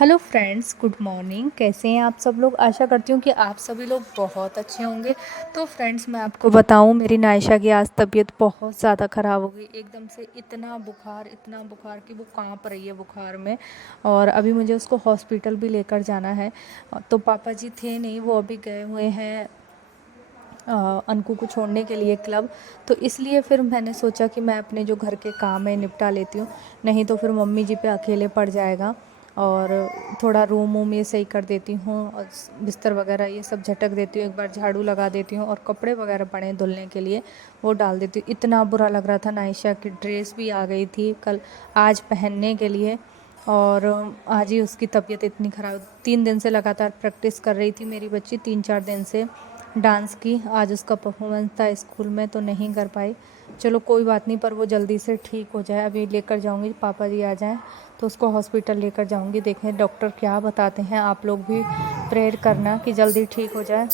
Hello friends, good morning. कैसे हैं आप सब लोग? आशा करती हूँ कि आप सभी लोग बहुत अच्छे होंगे। तो फ्रेंड्स, मैं आपको बताऊँ, मेरी नायशा की आज तबीयत बहुत ज़्यादा ख़राब हो गई। एकदम से इतना बुखार कि वो कांप रही है बुखार में। और अभी मुझे उसको हॉस्पिटल भी लेकर जाना है। तो पापा जी थे नहीं, वो अभी गए हुए हैं अनकू को छोड़ने के लिए क्लब। तो इसलिए फिर मैंने सोचा कि मैं अपने जो घर के काम है निपटा लेती हूँ, नहीं तो फिर मम्मी जी पे अकेले पड़ जाएगा। और थोड़ा रूम वूम ये सही कर देती हूँ और बिस्तर वगैरह ये सब झटक देती हूँ, एक बार झाड़ू लगा देती हूँ और कपड़े वगैरह पड़े हैं धुलने के लिए वो डाल देती हूँ। इतना बुरा लग रहा था। नायशा की ड्रेस भी आ गई थी कल आज पहनने के लिए। और आज ही उसकी तबीयत इतनी ख़राब, 3 दिन से लगातार प्रैक्टिस कर रही थी मेरी बच्ची, 3-4 दिन से डांस की। आज उसका परफॉर्मेंस था स्कूल में तो नहीं कर पाई। चलो कोई बात नहीं, पर वो जल्दी से ठीक हो जाए। अभी लेकर जाऊंगी, पापा जी आ जाएं तो उसको हॉस्पिटल लेकर जाऊंगी, देखें डॉक्टर क्या बताते हैं। आप लोग भी प्रेयर करना कि जल्दी ठीक हो जाए।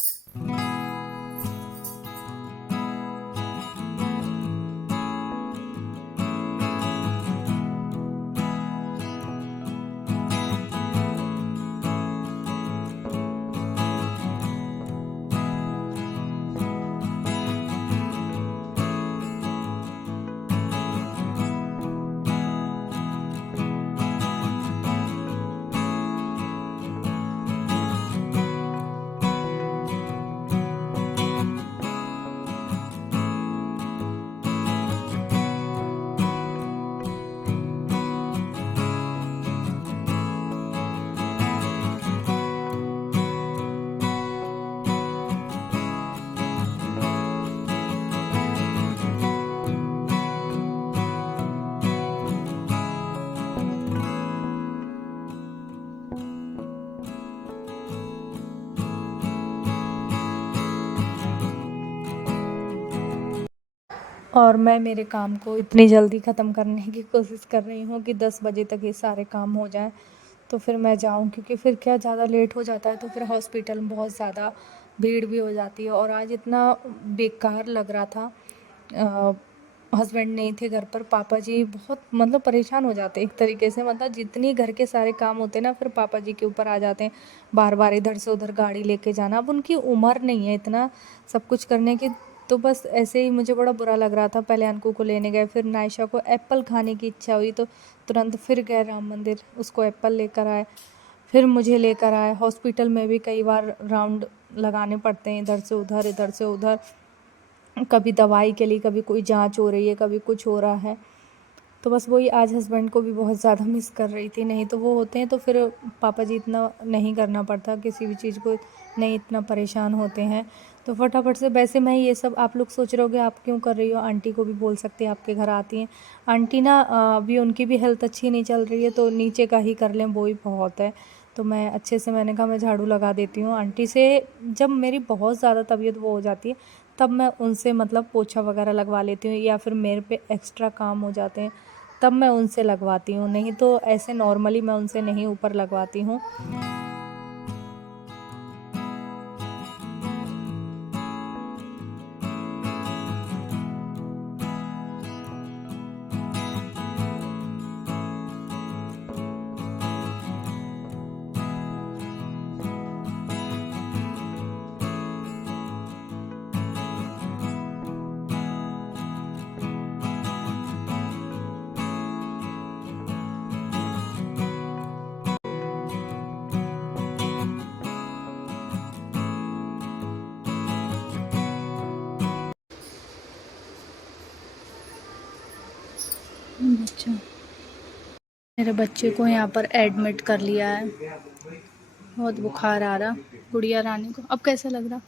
और मैं मेरे काम को इतनी जल्दी ख़त्म करने की कोशिश कर रही हूँ कि 10 बजे तक ये सारे काम हो जाएं तो फिर मैं जाऊँ, क्योंकि फिर क्या ज़्यादा लेट हो जाता है तो फिर हॉस्पिटल में बहुत ज़्यादा भीड़ भी हो जाती है। और आज इतना बेकार लग रहा था। हस्बैंड नहीं थे घर पर, पापा जी बहुत मतलब परेशान हो जाते हैं एक तरीके से। मतलब जितनी घर के सारे काम होते हैं ना, फिर पापा जी के ऊपर आ जाते हैं। बार बार इधर से उधर गाड़ी लेके जाना, अब उनकी उम्र नहीं है इतना सब कुछ करने की। तो बस ऐसे ही मुझे बड़ा बुरा लग रहा था। पहले अनकू को लेने गए, फिर नायशा को एप्पल खाने की इच्छा हुई तो तुरंत फिर गए राम मंदिर, उसको एप्पल लेकर आए। फिर मुझे लेकर आए। हॉस्पिटल में भी कई बार राउंड लगाने पड़ते हैं, इधर से उधर इधर से उधर, कभी दवाई के लिए, कभी कोई जांच हो रही है, कभी कुछ हो रहा है। तो बस वही, आज हस्बैंड को भी बहुत ज़्यादा मिस कर रही थी। नहीं तो वो होते हैं तो फिर पापा जी इतना नहीं करना पड़ता किसी भी चीज़ को, नहीं इतना परेशान होते हैं तो फटाफट से। वैसे मैं ये सब, आप लोग सोच रहे होगे आप क्यों कर रही हो, आंटी को भी बोल सकते हैं, आपके घर आती हैं आंटी ना। अभी उनकी भी हेल्थ अच्छी नहीं चल रही है तो नीचे का ही कर लें वो ही बहुत है। तो मैं अच्छे से, मैंने कहा मैं झाड़ू लगा देती हूँ आंटी से। जब मेरी बहुत ज़्यादा तबीयत वो हो जाती है तब मैं उनसे मतलब पोछा वगैरह लगवा लेती हूँ, या फिर मेरे पे एक्स्ट्रा काम हो जाते हैं तब मैं उनसे लगवाती हूँ, नहीं तो ऐसे नॉर्मली मैं उनसे नहीं ऊपर लगवाती हूँ। बच्चा, मेरे बच्चे को यहाँ पर एडमिट कर लिया है, बहुत बुखार आ रहा गुड़िया रानी को। अब कैसा लग रहा?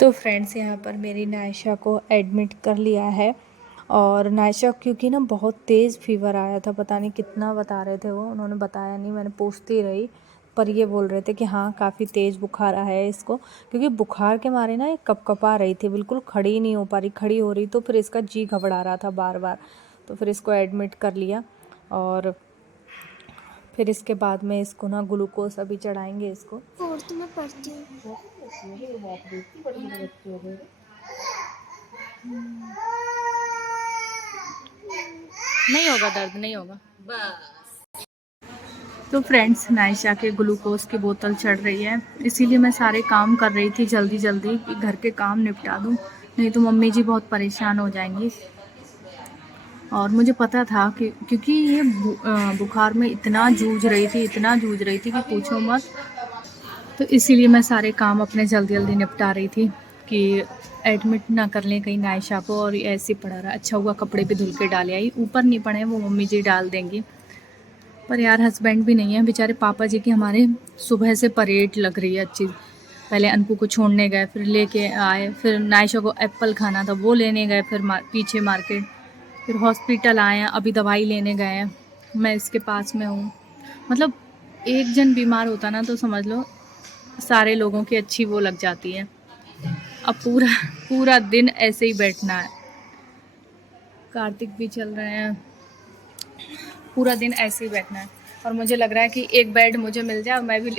तो फ्रेंड्स, यहाँ पर मेरी नायशा को एडमिट कर लिया है। और नायशा क्योंकि ना बहुत तेज़ फीवर आया था, पता नहीं कितना बता रहे थे वो, उन्होंने बताया नहीं, मैंने पूछती रही। पर ये बोल रहे थे कि हाँ काफ़ी तेज़ बुखार आया है इसको, क्योंकि बुखार के मारे ना ये कपकपा रही थी, बिल्कुल खड़ी नहीं हो पा रही, खड़ी हो रही तो फिर इसका जी घबरा रहा था बार बार। तो फिर इसको एडमिट कर लिया। और फिर इसके बाद में इसको ना ग्लूकोज अभी चढ़ाएंगे इसको। फोर्थ में पढ़ती हूँ। नहीं होगा दर्द, नहीं होगा। तो फ्रेंड्स, नायशा के ग्लूकोज की बोतल चढ़ रही है, इसीलिए मैं सारे काम कर रही थी जल्दी जल्दी कि घर के काम निपटा दूँ, नहीं तो मम्मी जी बहुत परेशान हो जाएंगी। और मुझे पता था कि क्योंकि ये बुखार में इतना जूझ रही थी, इतना जूझ रही थी कि पूछो मत। तो इसीलिए मैं सारे काम अपने जल्दी जल्दी निपटा रही थी कि एडमिट ना कर लें कहीं नायशा को, और ये ऐसे ही पड़ा रहा। अच्छा हुआ कपड़े भी धुल के डाले आई, ऊपर नहीं पड़े, वो मम्मी जी डाल देंगी। पर यार हस्बैंड भी नहीं है बेचारे, पापा जी की हमारे सुबह से परेड लग रही है अच्छी। पहले अनकू को छोड़ने गए, फिर लेके आए, फिर नायशा को एप्पल खाना था वो लेने गए, फिर पीछे मार्केट, फिर हॉस्पिटल आए हैं, अभी दवाई लेने गए हैं। मैं इसके पास में हूँ। मतलब एक जन बीमार होता ना तो समझ लो सारे लोगों की अच्छी वो लग जाती है। अब पूरा पूरा दिन ऐसे ही बैठना है। कार्तिक भी चल रहे हैं, पूरा दिन ऐसे ही बैठना है। और मुझे लग रहा है कि एक बेड मुझे मिल जाए और मैं भी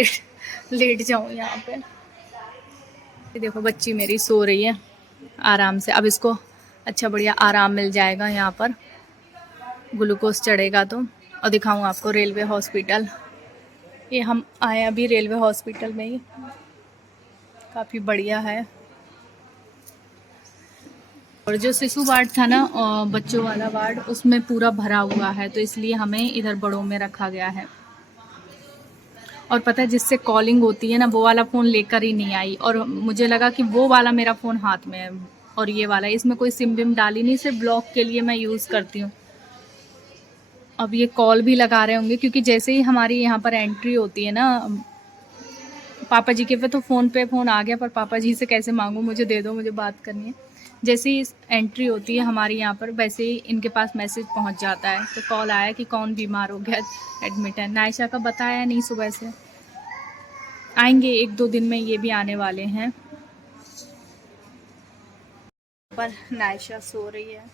लेट जाऊँ यहाँ पे। देखो बच्ची मेरी सो रही है आराम से, अब इसको अच्छा बढ़िया आराम मिल जाएगा यहाँ पर ग्लूकोज चढ़ेगा तो। और दिखाऊँ आपको रेलवे हॉस्पिटल, ये हम आए अभी रेलवे हॉस्पिटल में ही, काफ़ी बढ़िया है। और जो शिशु वार्ड था ना, बच्चों वाला वार्ड, उसमें पूरा भरा हुआ है, तो इसलिए हमें इधर बड़ों में रखा गया है। और पता है जिससे कॉलिंग होती है ना, वो वाला फ़ोन लेकर ही नहीं आई, और मुझे लगा कि वो वाला मेरा फ़ोन हाथ में है और ये वाला, इसमें कोई सिम विम डाली नहीं, सिर्फ ब्लॉक के लिए मैं यूज़ करती हूँ। अब ये कॉल भी लगा रहे होंगे क्योंकि जैसे ही हमारी यहाँ पर एंट्री होती है ना, पापा जी के पे तो फ़ोन पे फ़ोन आ गया, पर पापा जी से कैसे मांगूँ, मुझे दे दो, मुझे बात करनी है। जैसे ही एंट्री होती है हमारी यहाँ पर, वैसे ही इनके पास मैसेज पहुँच जाता है। तो कॉल आया कि कौन बीमार हो गया, एडमिट है। नायशा का बताया नहीं, सुबह से आएंगे, 1-2 दिन में ये भी आने वाले हैं। पर नायशा सो रही है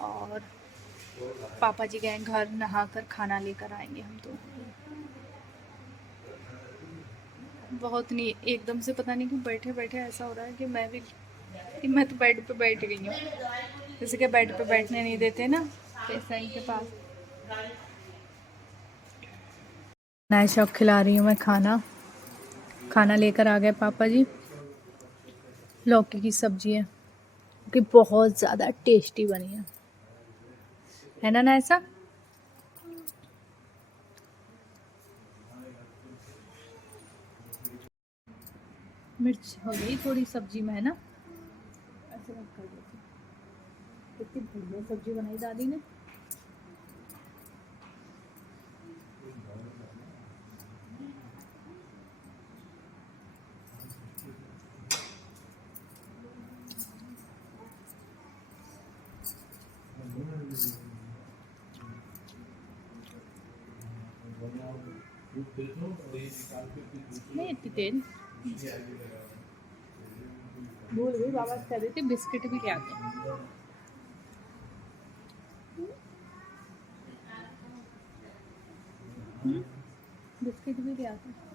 और पापा जी गए घर, नहाकर खाना लेकर आएंगे हम तो। बहुत नहीं, एकदम से पता नहीं क्यों बैठे बैठे ऐसा हो रहा है कि मैं तो बेड पे बैठ गई हूँ। जैसे कि बेड पे बैठने नहीं देते ना, ऐसा इनके पास। नायशा को खिला रही हूँ मैं खाना। खाना लेकर आ गए पापा जी। लौकी की सब्जी है कि बहुत ज़्यादा टेस्टी बनी है ना नायशा? मिर्च हो गई थोड़ी सब्जी में, है ना? ऐसे मत कर देती, कितनी बढ़िया सब्जी बनाई दादी ने। नहीं इतनी तेल, भूल गई, बाबा कह रहे थे बिस्किट भी ले आते हैं। बिस्किट भी ले आते हैं।